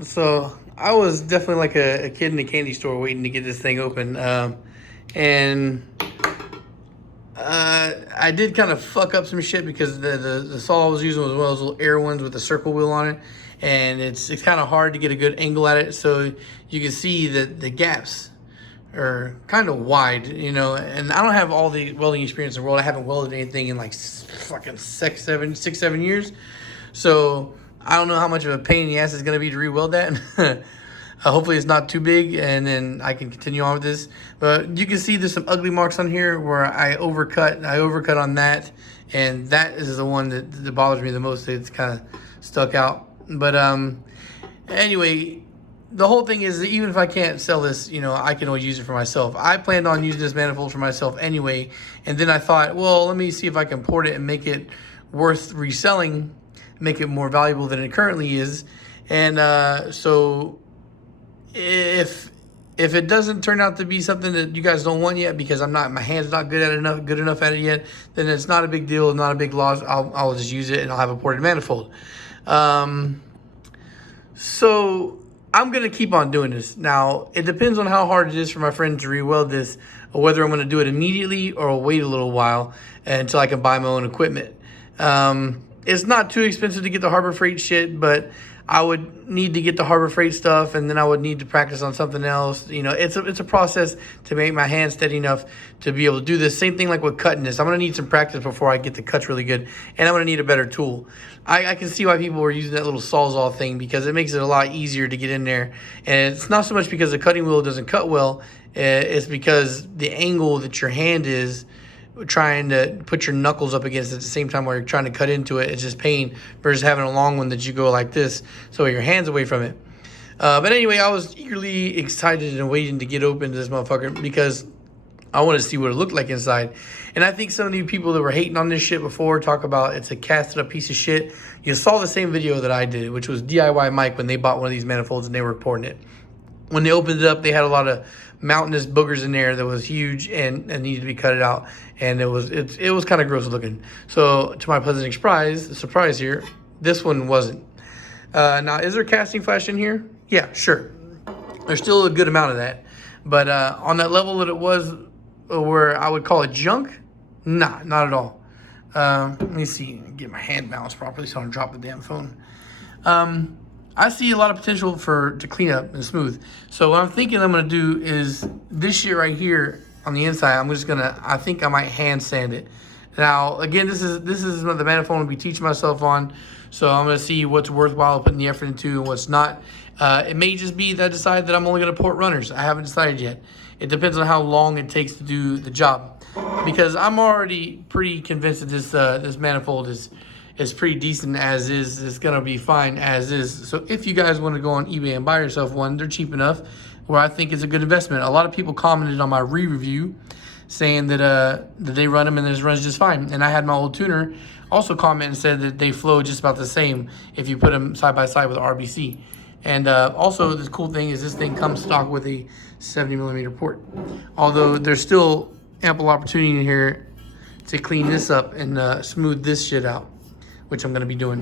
So I was definitely like a kid in a candy store waiting to get this thing open. And I did kind of fuck up some shit because the saw I was using was one of those little air ones with the circle wheel on it. And it's kind of hard to get a good angle at it. So you can see that the gaps are kind of wide, and I don't have all the welding experience in the world. I haven't welded anything in like fucking 6, 7 years. So I don't know how much of a pain in the ass it's going to be to re-weld that. Hopefully it's not too big, and then I can continue on with this. But you can see there's some ugly marks on here where I overcut on that, and that is the one that bothers me the most. It's kind of stuck out. But anyway, the whole thing is that even if I can't sell this, I can always use it for myself. I planned on using this manifold for myself anyway, and then I thought, well, let me see if I can port it and make it worth reselling, make it more valuable than it currently is. And so if it doesn't turn out to be something that you guys don't want yet, because my hand's not good enough at it yet, then it's not a big deal, not a big loss. I'll just use it and I'll have a ported manifold. So I'm gonna keep on doing this. Now it depends on how hard it is for my friend to re-weld this, or whether I'm gonna do it immediately or wait a little while until I can buy my own equipment. It's not too expensive to get the Harbor Freight shit, but I would need to get the Harbor Freight stuff, and then I would need to practice on something else. It's a process to make my hand steady enough to be able to do this. Same thing like with cutting this. I'm gonna need some practice before I get the cuts really good, and I'm gonna need a better tool. I can see why people were using that little Sawzall thing, because it makes it a lot easier to get in there. And it's not so much because the cutting wheel doesn't cut well, it's because the angle that your hand is trying to put your knuckles up against it at the same time while you're trying to cut into it. It's just pain versus having a long one that you go like this so your hand's away from it. But anyway, I was eagerly excited and waiting to get open to this motherfucker because I want to see what it looked like inside. And I think some of you people that were hating on this shit before talk about it's a casted up piece of shit. You saw the same video that I did, which was DIY Mike when they bought one of these manifolds and they were porting it. When they opened it up, they had a lot of mountainous boogers in there that was huge and needed to be cut out, and it was kind of gross looking. So to my pleasant surprise here, this one wasn't. Now, is there casting flash in here? Yeah, sure. There's still a good amount of that, but on that level that it was, where I would call it junk, nah, not at all. Let me see, get my hand balanced properly so I don't drop the damn phone. I see a lot of potential to clean up and smooth. So what I'm thinking I'm gonna do is this shit right here on the inside. I think I might hand sand it. Now again, this is the manifold I'm gonna be teaching myself on. So I'm gonna see what's worthwhile putting the effort into and what's not. It may just be that I decide that I'm only gonna port runners. I haven't decided yet. It depends on how long it takes to do the job, because I'm already pretty convinced that this manifold is pretty decent as is. It's gonna be fine as is. So if you guys want to go on eBay and buy yourself one, they're cheap enough where I think it's a good investment. A lot of people commented on my re-review saying that they run them and this runs just fine. And I had my old tuner also comment and said that they flow just about the same if you put them side by side with RBC. And also the cool thing is this thing comes stock with a 70mm port. Although there's still ample opportunity in here to clean this up and smooth this shit out, which I'm gonna be doing.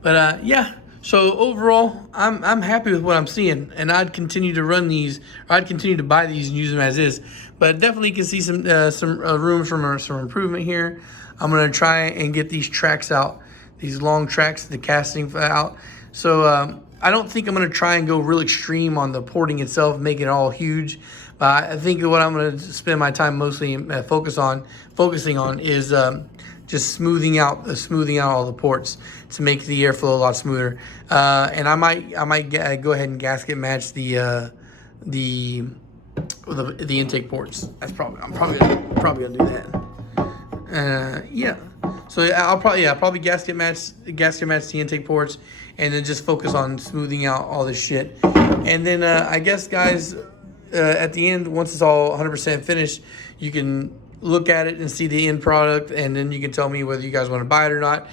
But yeah, so overall, I'm happy with what I'm seeing, and I'd continue to run these, or I'd continue to buy these and use them as is. But definitely can see some room for some improvement here. I'm gonna try and get these tracks out, these long tracks, the casting out. So I don't think I'm gonna try and go real extreme on the porting itself, make it all huge. But I think what I'm gonna spend my time mostly focusing on is just smoothing out all the ports to make the airflow a lot smoother. And I might go ahead and gasket match the intake ports. I'm probably gonna do that. Yeah. So I'll probably gasket match the intake ports, and then just focus on smoothing out all this shit. And then I guess, guys, at the end, once it's all 100% finished, you can look at it and see the end product, and then you can tell me whether you guys want to buy it or not.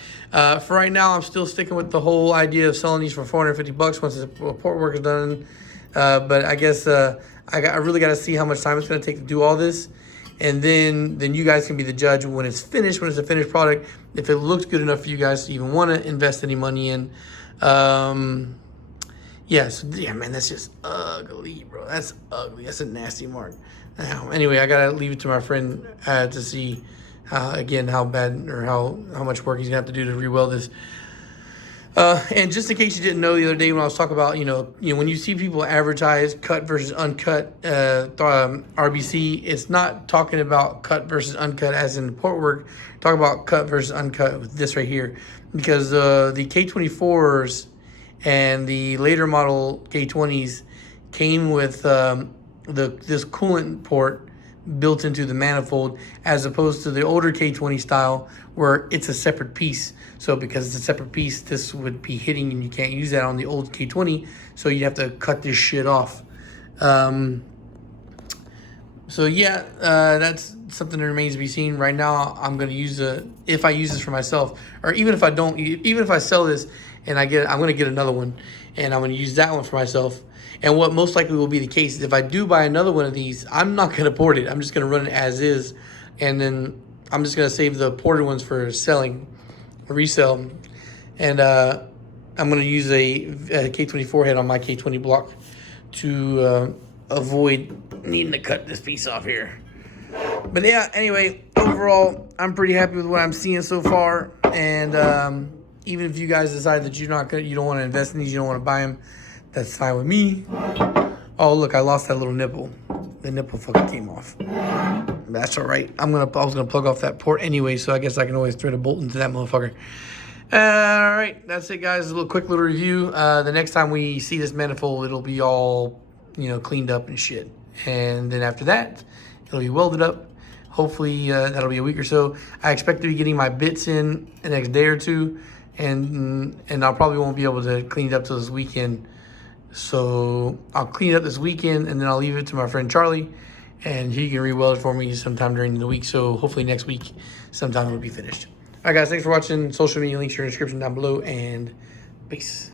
For right now, I'm still sticking with the whole idea of selling these for $450 once the port work is done. But I guess I really got to see how much time it's going to take to do all this, and then you guys can be the judge when it's finished, when it's a finished product, if it looks good enough for you guys to even want to invest any money in. Yes, yeah, man, that's just ugly, bro. That's ugly. That's a nasty mark. Now, anyway, I gotta leave it to my friend to see again how bad or how much work he's gonna have to do to re-weld this. And just in case you didn't know, the other day when I was talking about, when you see people advertise cut versus uncut RBC, it's not talking about cut versus uncut as in port work. Talk about cut versus uncut with this right here, because the K24s and the later model K20s came with this coolant port built into the manifold, as opposed to the older K20 style where it's a separate piece. So because it's a separate piece, this would be hitting and you can't use that on the old K20, so you have to cut this shit off. So yeah, that's something that remains to be seen. Right now, I'm going to use if I use this for myself, or even if I don't, even if I sell this and I'm going to get another one, and I'm going to use that one for myself. And what most likely will be the case is if I do buy another one of these, I'm not going to port it. I'm just going to run it as is, and then I'm just going to save the ported ones for selling, resell. And I'm going to use a K24 head on my K20 block to avoid needing to cut this piece off here. But yeah, anyway, overall, I'm pretty happy with what I'm seeing so far. And even if you guys decide that you don't want to invest in these, you don't want to buy them, that's fine with me. Oh, look, I lost that little nipple. The nipple fucking came off. That's all right. I was gonna plug off that port anyway, so I guess I can always thread a bolt into that motherfucker. All right, that's it, guys. A quick little review. The next time we see this manifold, it'll be all cleaned up and shit. And then after that, it'll be welded up. Hopefully that'll be a week or so. I expect to be getting my bits in the next day or two, and I probably won't be able to clean it up till this weekend. So I'll clean it up this weekend, and then I'll leave it to my friend Charlie, and he can re-weld it for me sometime during the week. So hopefully next week sometime it'll be finished. All right, guys, thanks for watching. Social media links are in the description down below, and peace.